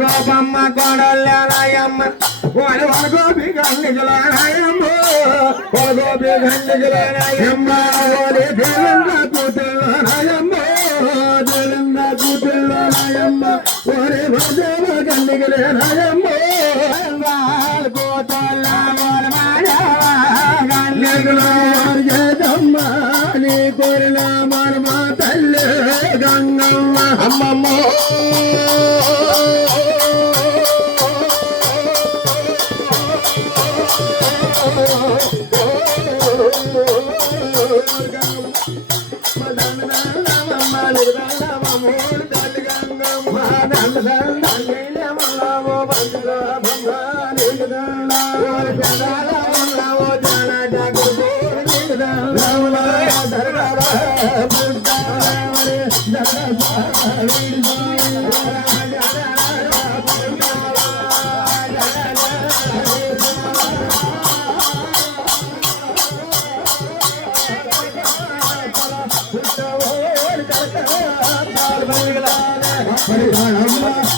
గోపమ్మ కోడల్లాయమ్మ వాడి వరగోపి గండిజలాయమ్మ వరగోపి గండిజలాయమ్మ ఓడి దేవంగా కూతుళ్ళాయమ్మ దేవంగా కూతుళ్ళాయమ్మ ఓడి భజన గండిగలేనాయమ్మ కూతుళ్ళ గండిగలమ్మ నీ కోరిన మనమ తల్లి గంగమ్మ అమ్మమ్మ Hare Rama